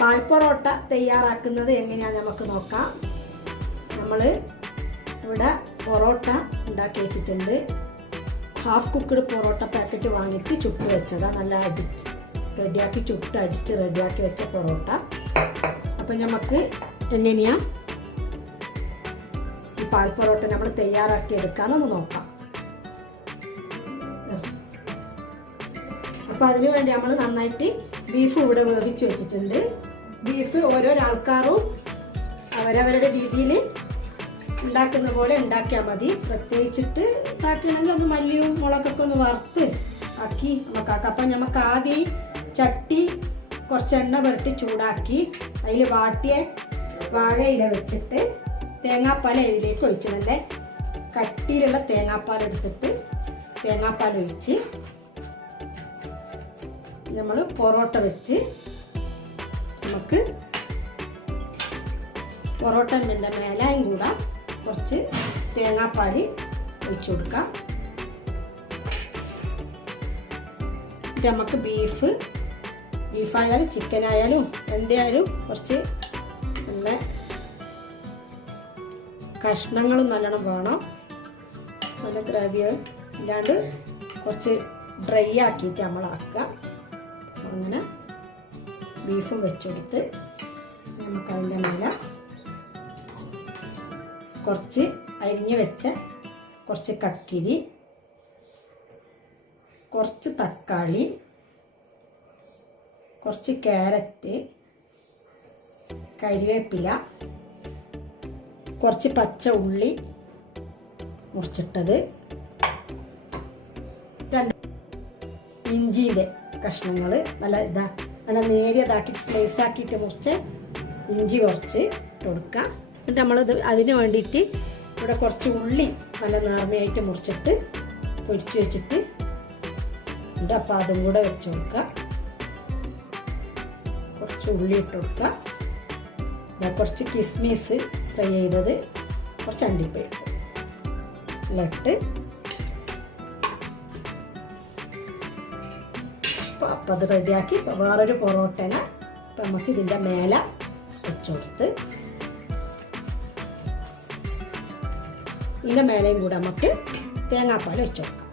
പാൽ പൊറോട്ട തയ്യാറാക്കുന്നത് എങ്ങനെയാണെന്ന് നമുക്ക് നോക്കാം. നമ്മൾ ഇവിടെ പൊറോട്ട ഉണ്ടാക്കി വെച്ചിട്ടുണ്ട്. ഹാഫ് കുക്ക്ഡ് പൊറോട്ട പാക്കറ്റ് വാങ്ങിയിട്ട് ചുട്ട് വെച്ചതാണ്. നല്ല അടിച്ച് റെഡിയാക്കി അടിച്ച് റെഡിയാക്കി വെച്ച പൊറോട്ട. അപ്പം നമുക്ക് എങ്ങനെയാണ് ഈ പാൽ പൊറോട്ട നമ്മൾ തയ്യാറാക്കി എടുക്കാമെന്നൊന്ന് നോക്കാം. അപ്പം അതിനു വേണ്ടി നമ്മൾ നന്നായിട്ട് ബീഫ് ഇവിടെ വേവിച്ച് വെച്ചിട്ടുണ്ട്. ബീഫ് ഓരോരോ ആൾക്കാരും അവരവരുടെ രീതിയിൽ ഉണ്ടാക്കുന്ന പോലെ ഉണ്ടാക്കിയാൽ മതി. പ്രത്യേകിച്ചിട്ട് ഇതാക്കണമെങ്കിൽ ഒന്ന് മല്ലിയും മുളകൊക്കെ ഒന്ന് വറുത്ത് ആക്കി നമുക്കാക്കാം. അപ്പം നമുക്ക് ആദ്യം ചട്ടി കുറച്ച് എണ്ണ പുരട്ടി ചൂടാക്കി അതിൽ വാട്ടിയ വാഴയില വെച്ചിട്ട് തേങ്ങാപ്പാൽ ഇതിലേക്ക് ഒഴിച്ച് നല്ല കട്ടിയിലുള്ള തേങ്ങാപ്പാൽ എടുത്തിട്ട് തേങ്ങാപ്പാൽ ഒഴിച്ച് നമ്മൾ പൊറോട്ട വെച്ച് നമുക്ക് പൊറോട്ടൻ്റെ മേലായും കൂടെ കുറച്ച് തേങ്ങാപ്പാൽ ഒഴിച്ചു കൊടുക്കാം. നമുക്ക് ബീഫായാലും ചിക്കനായാലും എന്തായാലും കുറച്ച് നല്ല കഷ്ണങ്ങളും നല്ലോണം വേണം. നല്ല ഗ്രേവി ഇല്ലാണ്ട് കുറച്ച് ഡ്രൈ ആക്കിയിട്ട് നമ്മളാക്കുക. അങ്ങനെ ബീഫും വെച്ചെടുത്ത് നമുക്കതിൻ്റെ മേലെ കുറച്ച് അരിഞ്ഞ് വെച്ച കുറച്ച് കക്കിരി, കുറച്ച് തക്കാളി, കുറച്ച് ക്യാരറ്റ്, കരിവേപ്പില, കുറച്ച് പച്ച ഉള്ളി മുറിച്ചിട്ടത്, 2 ഇഞ്ചിയുടെ കഷ്ണങ്ങൾ നല്ല നേരിയതാക്കിയിട്ട് സ്ലൈസ് ആക്കിയിട്ട് മുറിച്ച് ഇഞ്ചി കുറച്ച് ഇട്ട് കൊടുക്കാം. എന്നിട്ട് നമ്മളിത് അതിന് വേണ്ടിയിട്ട് ഇവിടെ കുറച്ച് ഉള്ളി നല്ല നേർമയായിട്ട് മുറിച്ചിട്ട് പൊരിച്ച് വെച്ചിട്ട് ഉണ്ട്. അപ്പോൾ അതും കൂടെ വെച്ച് കൊടുക്കുക. കുറച്ച് ഉള്ളി ഇട്ട് കൊടുക്കുക. കുറച്ച് കിസ്മിസ് ഫ്രൈ ചെയ്തത്, കുറച്ച് അണ്ടിപ്പരിപ്പ് ഇട്ട് അപ്പം അത് റെഡിയാക്കി വേറൊരു പൊറോട്ടനെ അപ്പം നമുക്ക് ഇതിൻ്റെ മേലെ വെച്ച് കൊടുത്ത് ഇതിൻ്റെ മേലെയും കൂടെ നമുക്ക് തേങ്ങാപ്പാൽ വെച്ച് കൊടുക്കാം.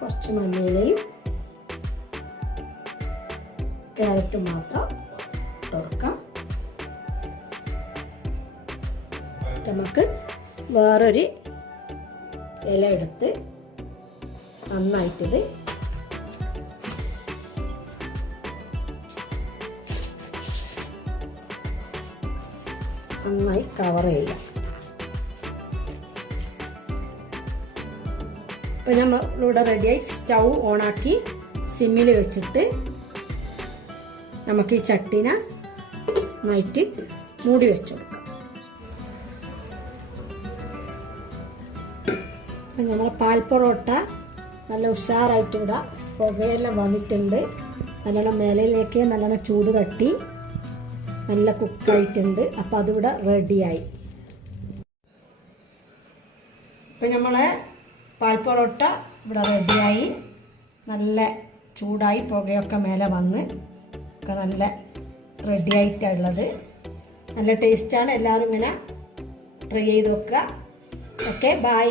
കുറച്ച് മല്ലിയിലയും ക്യാരറ്റും മാത്രം ഇട്ട് കൊടുക്കാം. നമുക്ക് വേറൊരു ഇല എടുത്ത് നന്നായിട്ടിത് നന്നായി കവർ ചെയ്യാം. ഇപ്പം നമ്മളിവിടെ റെഡിയായി സ്റ്റൗ ഓണാക്കി സിമ്മിൽ വെച്ചിട്ട് നമുക്ക് ഈ ചട്ടീനെ നന്നായിട്ട് മൂടി വെച്ച് കൊടുക്കാം. അപ്പം നമ്മൾ പാൽ പൊറോട്ട നല്ല ഉഷാറായിട്ട് ഇവിടെ പുകയെല്ലാം വന്നിട്ടുണ്ട്. നല്ലോണം മേലയിലേക്ക് നല്ലോണം ചൂട് തട്ടി നല്ല കുക്കായിട്ടുണ്ട്. അപ്പോൾ അതിവിടെ റെഡിയായി. ഇപ്പം നമ്മളെ പാൽ പൊറോട്ട ഇവിടെ റെഡിയായി. നല്ല ചൂടായി പുകയൊക്കെ മേലെ വന്ന് ഒക്കെ നല്ല റെഡിയായിട്ടുള്ളത്. നല്ല ടേസ്റ്റാണ്. എല്ലാവരും ഇങ്ങനെ ട്രൈ ചെയ്ത് നോക്കുക. Okay, by.